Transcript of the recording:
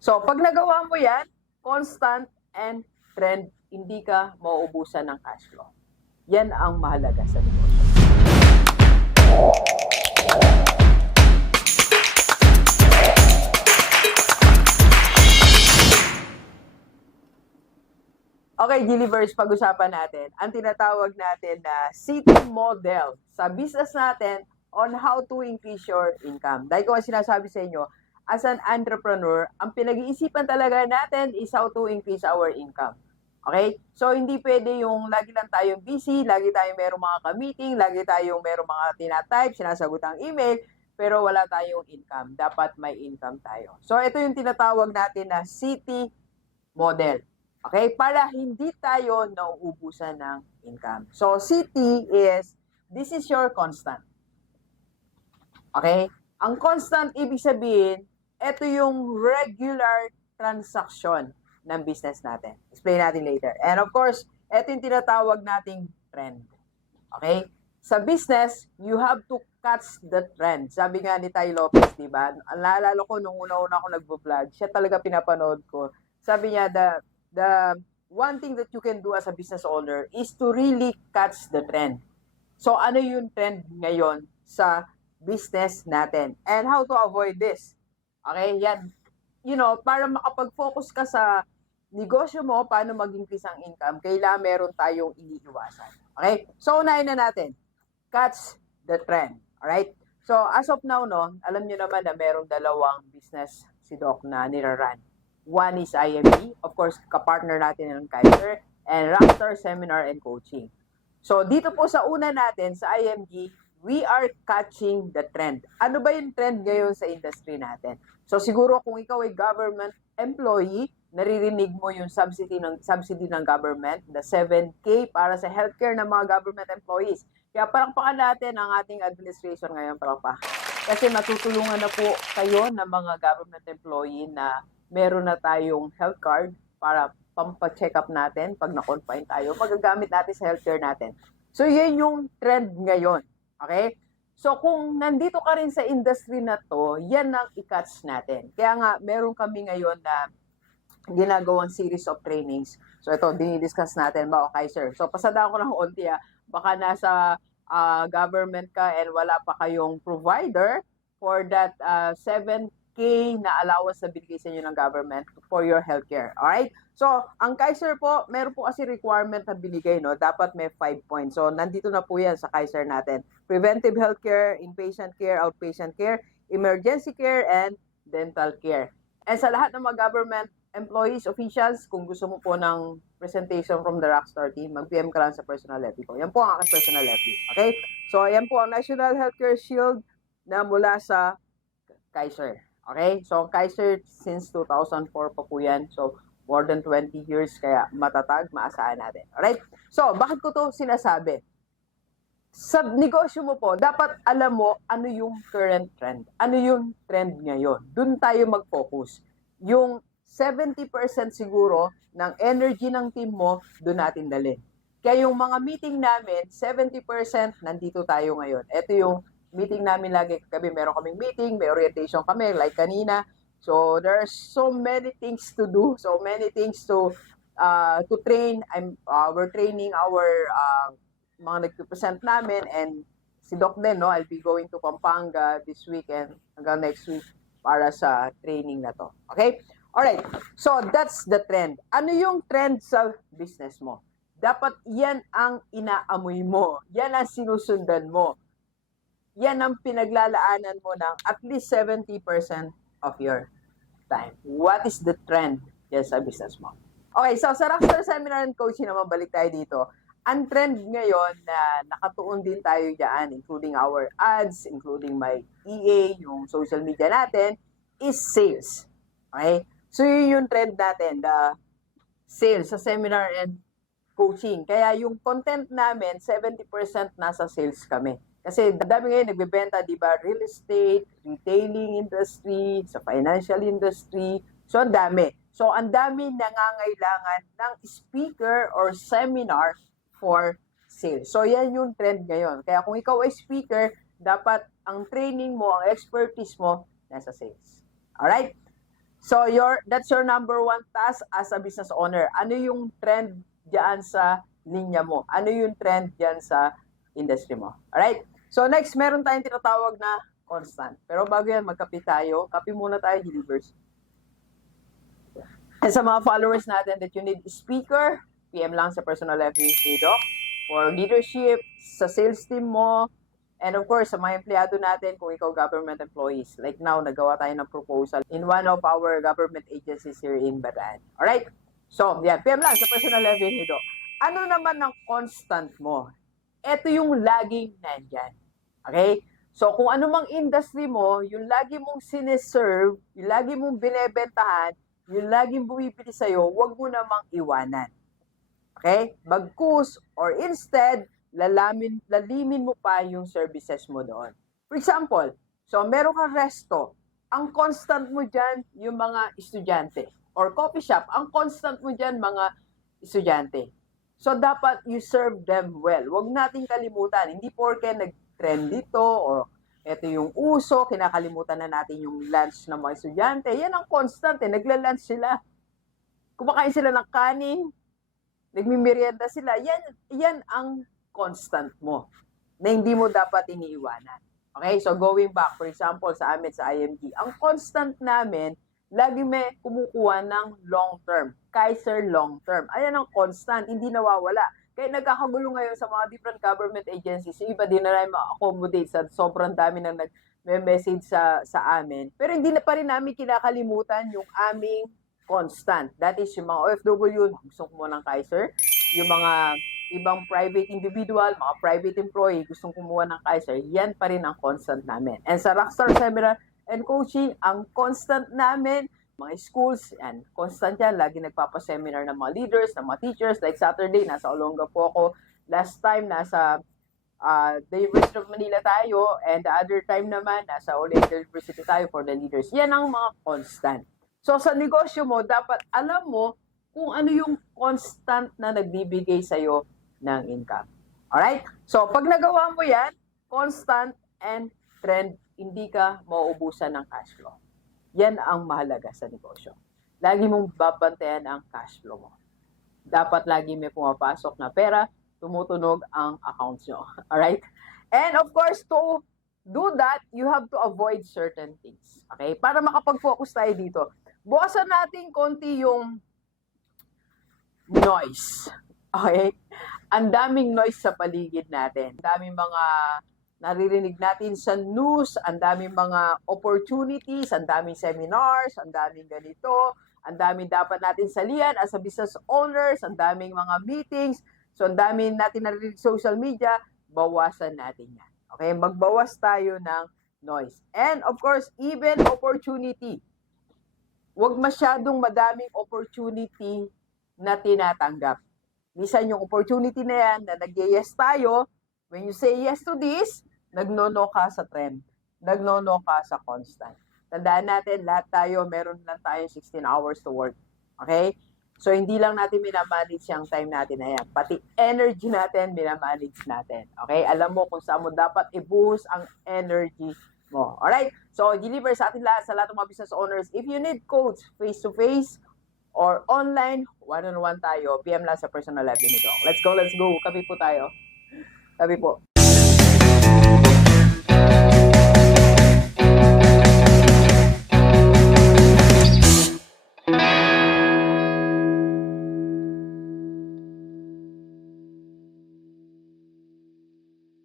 So, pag nagawa mo yan, constant and trend, hindi ka mauubusan ng cash flow. Yan ang mahalaga sa negosyo. Okay, Gilivers, pag-usapan natin ang tinatawag natin na city model sa business natin on how to increase your income. Dahil ko ang sinasabi sa inyo, as an entrepreneur, ang pinag-iisipan talaga natin is how to increase our income. Okay? So, hindi pwede yung lagi lang tayong busy, lagi tayong merong mga ka-meeting, lagi tayong merong mga tinatype, sinasagot ang email, pero wala tayong income. Dapat may income tayo. So, ito yung tinatawag natin na city model. Okay? Para hindi tayo nauubusan ng income. So, city is, this is your constant. Okay? Ang constant, ibig sabihin, ito yung regular transaction ng business natin. Explain natin later. And of course, ito yung tinatawag nating trend. Okay? Sa business, you have to catch the trend. Sabi nga ni Ty Lopez, di ba? Naalala ko nung una-una ako nagbo-vlog, siya talaga pinapanood ko. Sabi niya, the, the one thing that you can do as a business owner is to really catch the trend. So, ano yung trend ngayon sa business natin? And how to avoid this? Okay, yan. You know, para makapag-focus ka sa negosyo mo, paano mag-increase ang income, kailangan meron tayong iniiwasan. Okay? So, unahin na natin. Catch the trend. Alright? So, as of now, no, alam nyo naman na merong dalawang business si Doc na niraran. One is IMB, of course, kapartner natin ng Kaiser, and Rockstar Seminar and Coaching. So, dito po sa una natin, sa IMG, we are catching the trend. Ano ba yung trend ngayon sa industry natin? So, siguro kung ikaw ay government employee, naririnig mo yung subsidy ng subsidy ng government, the 7K para sa healthcare ng mga government employees. Kaya palakpakan natin ang ating administration ngayon, palakpak. Kasi matutulungan na po kayo ng mga government employee na meron na tayong health card para pampa-check up natin pag na-confine tayo, magagamit natin sa healthcare natin. So, yan yung trend ngayon. Okay? So, kung nandito ka rin sa industry na to, yan ang i-catch natin. Kaya nga, meron kami ngayon na ginagawang series of trainings. So, ito, dinidiscuss natin ba, okay, sir? So, pasadaan ko ng onti, ah. Baka nasa ah, government ka and wala pa kayong provider for that ah, 7K na allowance na binigay sa inyo ng government for your healthcare. Alright? So, ang Kaiser po, meron po kasi requirement na binigay, no? Dapat may 5 points. So, nandito na po yan sa Kaiser natin. Preventive healthcare, inpatient care, outpatient care, emergency care, and dental care. And sa lahat ng mga government employees, officials, kung gusto mo po ng presentation from the Rockstar team, mag-PM ka lang sa personal FB ko. Yan po ang aking personal FB. Okay? So, yan po ang National Healthcare Shield na mula sa Kaiser. Okay? So, ang Kaiser since 2004 pa po yan. So, more than 20 years, kaya matatag, maasahan natin. Alright? So, bakit ko to sinasabi? Sa negosyo mo po, dapat alam mo ano yung current trend. Ano yung trend ngayon. Doon tayo mag-focus. Yung 70% siguro ng energy ng team mo, doon natin dalhin. Kaya yung mga meeting namin, 70% nandito tayo ngayon. Ito yung meeting namin lagi kami. Meron kaming meeting, may orientation kami, like kanina. So, there are so many things to do, so many things to uh, to train. I'm, uh, we're training our uh, mga nagpipresent namin and si Doc din, no, I'll be going to Pampanga this weekend hanggang next week para sa training na to. Okay? Alright, so that's the trend. Ano yung trend sa business mo? Dapat yan ang inaamoy mo. Yan ang sinusundan mo. Yan ang pinaglalaanan mo ng at least 70% of your time. What is the trend yan sa business mo? Okay, so sa Rockstar Seminar and Coaching naman, balik tayo dito. Ang trend ngayon na nakatuon din tayo dyan, including our ads, including my EA, yung social media natin, is sales. Okay? So, yun yung trend natin, the sales sa seminar and coaching. Kaya yung content namin, 70% nasa sales kami. Kasi dami ngayon nagbebenta, di ba? Real estate, retailing industry, sa financial industry. So, ang dami. So, ang dami nangangailangan ng speaker or seminar for sales. So, yan yung trend ngayon. Kaya kung ikaw ay speaker, dapat ang training mo, ang expertise mo, nasa sales. Alright? So your that's your number one task as a business owner. Ano yung trend diyan sa linya mo? Ano yung trend diyan sa industry mo? Alright? So next, meron tayong tinatawag na constant. Pero bago yan, magkape tayo. Kape muna tayo, Delivers. And sa mga followers natin that you need speaker, PM lang sa personal FB ni Doc. For leadership, sa sales team mo, And of course, sa mga empleyado natin, kung ikaw government employees, like now, nagawa tayo ng proposal in one of our government agencies here in Bataan. Alright? So, yan. PM lang sa personal level nito. Ano naman ang constant mo? Ito yung laging nandyan. Okay? So, kung ano mang industry mo, yung lagi mong sineserve, yung lagi mong binebentahan, yung laging bumibili sa'yo, huwag mo namang iwanan. Okay? Bagkus or instead, lalamin, lalimin mo pa yung services mo doon. For example, so meron kang resto, ang constant mo dyan, yung mga estudyante. Or coffee shop, ang constant mo dyan, mga estudyante. So, dapat you serve them well. Huwag nating kalimutan. Hindi porke nag-trend dito or ito yung uso, kinakalimutan na natin yung lunch ng mga estudyante. Yan ang constant eh. Nagla-lunch sila. Kumakain sila ng kanin, nagmimerienda sila. Yan, yan ang constant mo na hindi mo dapat iniiwanan. Okay? So, going back, for example, sa amin sa IMG, ang constant namin, lagi may kumukuha ng long term. Kaiser long term. Ayan ang constant, hindi nawawala. Kaya nagkakagulo ngayon sa mga different government agencies, yung iba din na rin ma-accommodate sa sobrang dami na nag-message sa, sa amin. Pero hindi na pa rin namin kinakalimutan yung aming constant. That is yung mga OFW, gusto ko ng Kaiser, yung mga ibang private individual, mga private employee, gustong kumuha ng Kaiser, yan pa rin ang constant namin. And sa Rockstar Seminar and Coaching, ang constant namin, mga schools, yan, constant yan, lagi nagpapaseminar ng mga leaders, ng mga teachers, like Saturday, nasa Olonga po ako, last time, nasa uh, the University of Manila tayo, and the other time naman, nasa Olimpia University tayo for the leaders. Yan ang mga constant. So, sa negosyo mo, dapat alam mo kung ano yung constant na nagbibigay sa'yo ng income. Alright? So, pag nagawa mo yan, constant and trend, hindi ka mauubusan ng cash flow. Yan ang mahalaga sa negosyo. Lagi mong babantayan ang cash flow mo. Dapat lagi may pumapasok na pera, tumutunog ang accounts nyo. Alright? And of course, to do that, you have to avoid certain things. Okay? Para makapag-focus tayo dito. Buwasan natin konti yung noise. Okay? Ang daming noise sa paligid natin. Ang daming mga naririnig natin sa news, ang daming mga opportunities, ang daming seminars, ang daming ganito, ang daming dapat natin salihan as a business owners, ang daming mga meetings, so ang daming natin naririnig social media, bawasan natin yan. Okay? Magbawas tayo ng noise. And of course, even opportunity. Huwag masyadong madaming opportunity na tinatanggap. Minsan yung opportunity na yan na nag-yes tayo, when you say yes to this, nagnono ka sa trend. Nagnono ka sa constant. Tandaan natin, lahat tayo, meron lang tayo 16 hours to work. Okay? So, hindi lang natin minamanage yung time natin na yan. Pati energy natin, minamanage natin. Okay? Alam mo kung saan mo dapat i-boost ang energy mo. Alright? So, deliver sa atin lahat, sa lahat ng mga business owners. If you need coach face-to-face or online, one-on-one tayo. PM lang sa personal live nito. Let's go, let's go. Kapi po tayo. Kapi po.